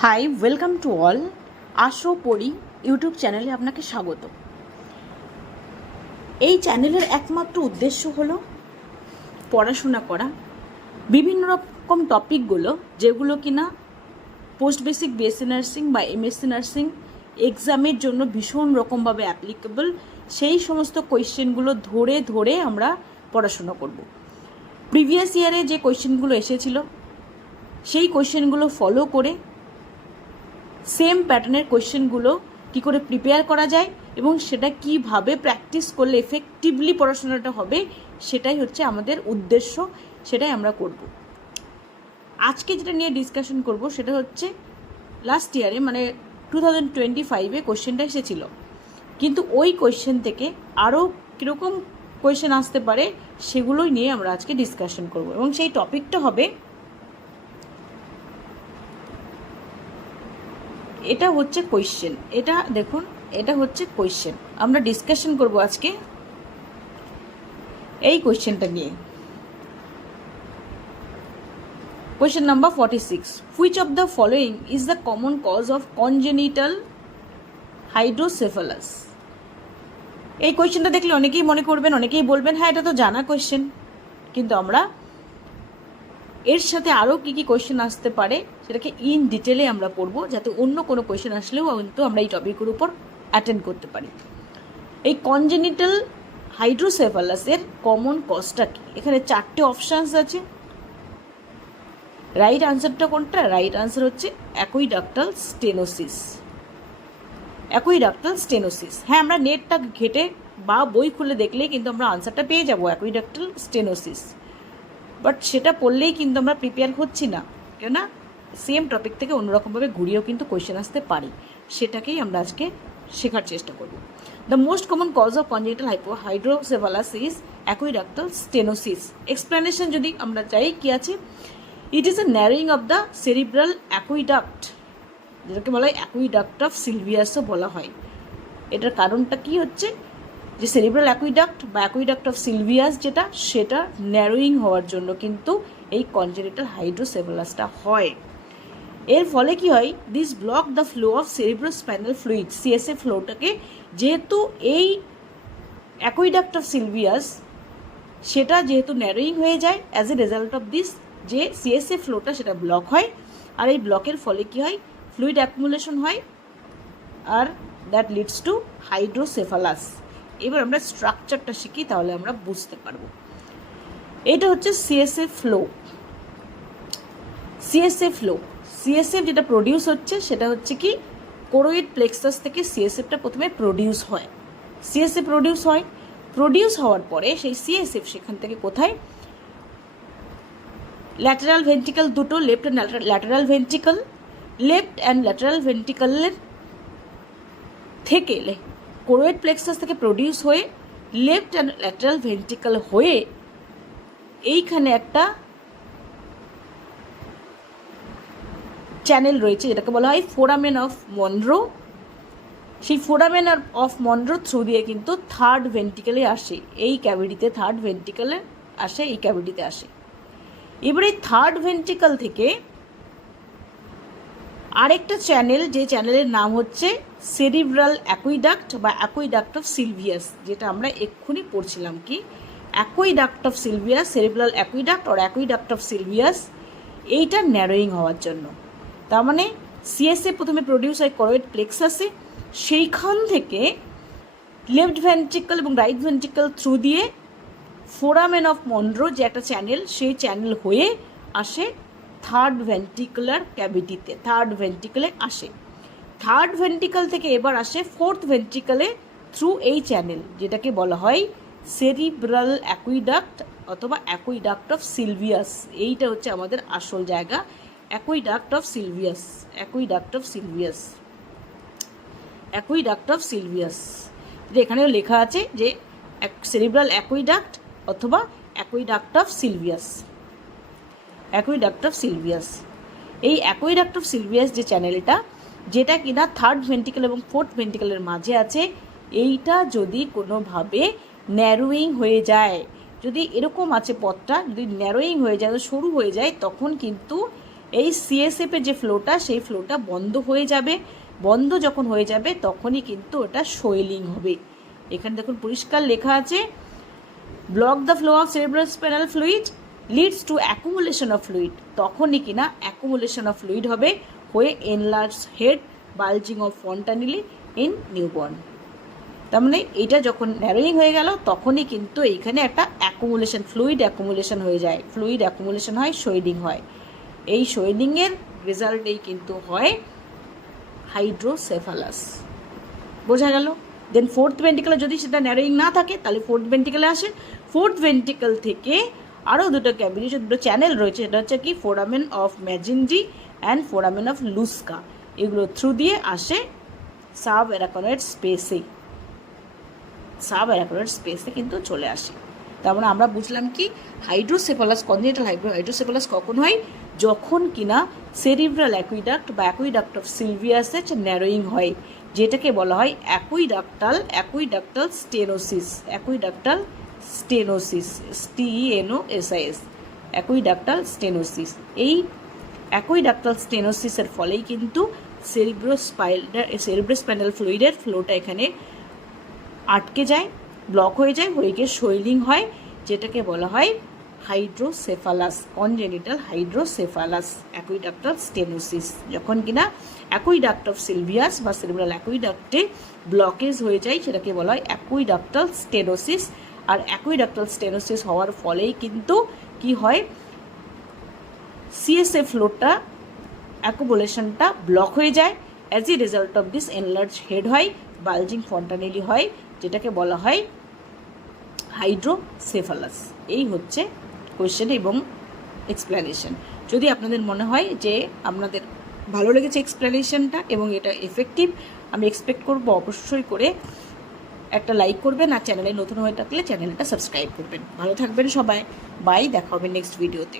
High, welcome to all. আসো পড়ি YouTube চ্যানেলে আপনাকে স্বাগত। এই চ্যানেলের একমাত্র উদ্দেশ্য হলো পড়াশোনা করা, বিভিন্ন রকম টপিকগুলো যেগুলো কিনা পোস্ট বেসিক বিএসসি নার্সিং বা এমএসসি নার্সিং এক্সামের জন্য ভীষণ রকমভাবে অ্যাপ্লিকেবল, সেই সমস্ত কোয়েশ্চেনগুলো ধরে ধরে আমরা পড়াশোনা করব। প্রিভিয়াস ইয়ারে যে কোয়েশ্চেনগুলো এসেছিল সেই কোয়েশ্চেনগুলো ফলো করে সেম প্যাটার্নের কোয়েশ্চেনগুলো কী করে প্রিপেয়ার করা যায় এবং সেটা কিভাবে প্র্যাকটিস করলে এফেক্টিভলি পড়াশোনাটা হবে, সেটাই হচ্ছে আমাদের উদ্দেশ্য, সেটাই আমরা করব। আজকে যেটা নিয়ে ডিসকাশন করব সেটা হচ্ছে লাস্ট ইয়ারে মানে 2025-এ কোয়েশ্চেনটা এসেছিল, কিন্তু ওই কোয়েশ্চেন থেকে আরও কীরকম কোয়েশ্চেন আসতে পারে সেগুলোই নিয়ে আমরা আজকে ডিসকাশন করব এবং সেই টপিকটা হবে, এটা হচ্ছে কোয়েশ্চেন। এটা দেখুন, এটা হচ্ছে কোয়েশ্চেন। আমরা ডিসকাশন করব আজকে এই কোয়েশ্চেনটা নিয়ে। Question number 46, which of the following is the common cause of congenital hydrocephalus? এই কোয়েশ্চেনটা দেখলে অনেকেই মনে করবেন, অনেকেই বলবেন হ্যাঁ এটা তো জানা কোয়েশ্চেন, কিন্তু আমরা এর সাথে আরও কী কী কোয়েশ্চেন আসতে পারে সেটাকে ইন ডিটেলে আমরা পড়বো, যাতে অন্য কোনো কোয়েশ্চেন আসলেও কিন্তু আমরা এই টপিকের উপর অ্যাটেন্ড করতে পারি। এই কনজেনিটাল হাইড্রোসেফালাসের কমন কজটা কি? এখানে 4টে অপশানস আছে। রাইট আনসারটা কোনটা? রাইট আনসার হচ্ছে অ্যাকুইডাক্টাল স্টেনোসিস। অ্যাকুইডাক্টাল স্টেনোসিস, হ্যাঁ আমরা নেটটা ঘেটে বা বই খুলে দেখলেই কিন্তু আমরা আনসারটা পেয়ে যাবো, অ্যাকুইডাক্টাল স্টেনোসিস। বাট সেটা পড়লেই কিন্তু আমরা প্রিপেয়ার হচ্ছি না, কেননা সেম টপিক থেকে অন্যরকমভাবে ঘুরিয়েও কিন্তু কোয়েশ্চেন আসতে পারে, সেটাকেই আমরা আজকে শেখার চেষ্টা করব। The most common cause of congenital hydrocephalus is aqueductal stenosis. Explanation যদি আমরা চাই কি আছে, it is a narrowing of the cerebral aqueduct, যেটাকে বলা হয় অ্যাকুইডাক্ট অফ সিলভিয়াসও বলা হয়। এটার কারণটা কি হচ্ছে, যে সেরিব্রাল অ্যাকুইডাক্ট বা অ্যাকুইডাক্ট অফ সিলভিয়াস যেটা, সেটা ন্যারোয়িং হওয়ার জন্য কিন্তু এই কনজেনিটাল হাইড্রোসেফালাসটা হয়। এর ফলে কি হয়, this block the flow of cerebrospinal fluid, CSF ফ্লোটাকে, যেহেতু এই অ্যাকুইডাক্ট অফ সিলভিয়াস সেটা যেহেতু ন্যারোয়িং হয়ে যায়, as a result of this যে সিএসএ ফ্লোটা সেটা ব্লক হয়, আর এই ব্লকের ফলে কি হয়, ফ্লুইড অ্যাকুমুলেশন হয়, আর দ্যাট লিডস টু হাইড্রোসেফালাস। এবার আমরা স্ট্রাকচারটা শিখি, তাহলে আমরা বুঝতে পারবো। এটা হচ্ছে CSF flow. CSF flow, CSF যেটা প্রডিউস হচ্ছে সেটা হচ্ছে কি, কোরোইড প্লেক্সাস থেকে সিএসএফটা প্রথমে প্রডিউস হয়। সিএসএফ প্রডিউস হওয়ার পরে সেই সিএসএফ সেখান থেকে কোথায়, ল্যাটারাল ভেন্ট্রিকল দুটো, left and lateral ventricle, left and lateral ভেন্ট্রিকলের থেকে কোরোইড প্লেক্সাস থেকে প্রডিউস হয়ে লেফট অ্যান্ড ল্যাটারাল ভেন্ট্রিকল হয়ে এইখানে একটা চ্যানেল রয়েছে যেটাকে বলা হয় ফোরামেন অফ মনরো। সেই ফোরামেন অফ মনরো থ্রু দিয়ে কিন্তু থার্ড ভেন্ট্রিকলে আসে, এই ক্যাভিটিতে থার্ড ভেন্ট্রিকলে আসে, এই ক্যাভিটিতে আসে। এবারে থার্ড ভেন্ট্রিকল থেকে আরেকটা চ্যানেল, যে চ্যানেলের নাম হচ্ছে সেরিব্রাল অ্যাকুইডাক্ট বা অ্যাকুইডাক্ট অফ সিলভিয়াস, যেটা আমরা এক্ষুনি পড়ছিলাম কি, aqueduct of Sylvius, cerebral aqueduct আর অ্যাকুইডাক্ট অফ সিলভিয়াস, এইটা ন্যারোয়িং হওয়ার জন্য। তার মানে সিএসএ প্রথমে প্রডিউস হয় কোরোইড প্লেক্সাসে, সেইখান থেকে লেফট ভেন্ট্রিকল এবং রাইট ভেন্ট্রিকল থ্রু দিয়ে ফোরামেন অফ মনরো যে একটা চ্যানেল, সেই চ্যানেল হয়ে আসে থার্ড ভেন্ট্রিকুলার ক্যাভিটিতে, থার্ড ভেন্ট্রিকলে আসে। থার্ড ভেন্ট্রিকল থেকে এবার আসে ফোর্থ ভেন্ট্রিকলে থ্রু এই চ্যানেল, যেটাকে বলা হয় সেরিব্রাল অ্যাকুইডাক্ট অথবা অ্যাকুইডাক্ট অফ সিলভিয়াস। এইটা হচ্ছে আমাদের আসল জায়গা, aqueduct of Sylvius, aqueduct of Sylvius, aqueduct of Sylvius. এখানেও লেখা আছে যে সেরিব্রাল অ্যাকুইডাক্ট অথবা aqueduct of Sylvius, aqueduct of Sylvius. এই অ্যাকুইডাক্ট অফ সিলভিয়াস যে চ্যানেলটা, যেটা কিনা থার্ড ভেন্ট্রিকল এবং ফোর্থ ভেন্ট্রিকলের মাঝে আছে, এইটা যদি কোনোভাবে ন্যারোয়িং হয়ে যায়, যদি এরকম আছে পথটা, যদি ন্যারোয়িং হয়ে যায়, সরু হয়ে যায়, তখন কিন্তু এই সিএসএফের যে ফ্লোটা সেই ফ্লোটা বন্ধ হয়ে যাবে, বন্ধ যখন হয়ে যাবে তখনই কিন্তু ওটা সোয়েলিং হবে। এখানে দেখুন পরিষ্কার লেখা আছে block the flow of cerebrospinal fluid leads to accumulation of fluid, তখনই কিনা অ্যাকুমুলেশন অফ ফ্লুইড হবে হয়ে enlarge head bulging of fontanelle in newborn. তার মানে এটা যখন ন্যারোয়িং হয়ে গেল তখনই কিন্তু এইখানে একটা অ্যাকুমুলেশন, ফ্লুইড অ্যাকুমুলেশন হয়ে যায়, ফ্লুইড অ্যাকুমুলেশন হয়, শোয়েডিং হয়। এই শোয়েডিংয়ের রেজাল্টেই কিন্তু হয় হাইড্রোসেফালাস। বোঝা গেল? দেন ফোর্থ ভেন্টিকেলে যদি সেটা ন্যারোয়িং না থাকে তাহলে ফোর্থ ভেন্টিকেলে আসে। ফোর্থ ভেন্টিকেল থেকে আরও দুটো ক্যাভিটি, দুটো চ্যানেল রয়েছে, এটা হচ্ছে কি foramen of Magendie and foramen of Luschka, এগুলো থ্রু দিয়ে আসে সাব অ্যারাকনয়েড স্পেসে, সাব অ্যারাকনয়েড স্পেসে কিন্তু চলে আসে। তার মানে আমরা বুঝলাম কি হাইড্রোসেফালাস, কনজেনিটাল হাইড্রোসেফালাস কখন হয়? যখন কিনা সেরিব্রাল অ্যাকুইডাক্ট বা অ্যাকুইডাক্ট অফ সিলভিয়াসের ন্যারোয়িং হয়, যেটাকে বলা হয় অ্যাকুইডাক্টাল স্টেনোসিস, অ্যাকুইডাক্টাল স্টেনোসিস, STENOSIS, অ্যাকুইডাক্টাল স্টেনোসিস। এই অ্যাকুইডাক্টাল স্টেনোসিসের ফলেই কিন্তু সেরিব্রোস্পাইনাল ফ্লুইডের ফ্লোটা এখানে আটকে যায়, ব্লক হয়ে যায়, হয়ে গিয়ে সোয়েলিং হয়, যেটাকে বলা হয় হাইড্রোসেফালাস, কনজেনিটাল হাইড্রোসেফালাস, অ্যাকুইডাক্টাল স্টেনোসিস। যখন কিনা অ্যাকুইডাক্ট অফ সিলভিয়াস বা সেরিব্রাল অ্যাকুইডাক্টে ব্লকেজ হয়ে যায় সেটাকে বলা হয় অ্যাকুইডাক্টাল স্টেনোসিস। আর অ্যাকুইডাক্টাল স্টেনোসিস হওয়ার ফলেই কিন্তু কি হয়, সিএসএফ ফ্লোটা অ্যাকুমুলেশনটা ব্লক হয়ে যায়। As a result of this enlarge head হয়, বালজিং ফন্টানেলি হয়, যেটাকে বলা হয় হাইড্রোসেফালাস। এই হচ্ছে কোয়েশ্চেন এবং এক্সপ্লেনেশন। যদি আপনাদের মনে হয় যে আপনাদের ভালো লেগেছে এক্সপ্লেনেশনটা এবং এটা এফেক্টিভ, আমি এক্সপেক্ট করব অবশ্যই করে একটা লাইক করবেন, আর চ্যানেলে নতুন হয়ে থাকলে চ্যানেলটা সাবস্ক্রাইব করবেন। ভালো থাকবেন সবাই, বাই, দেখা হবে নেক্সট ভিডিওতে।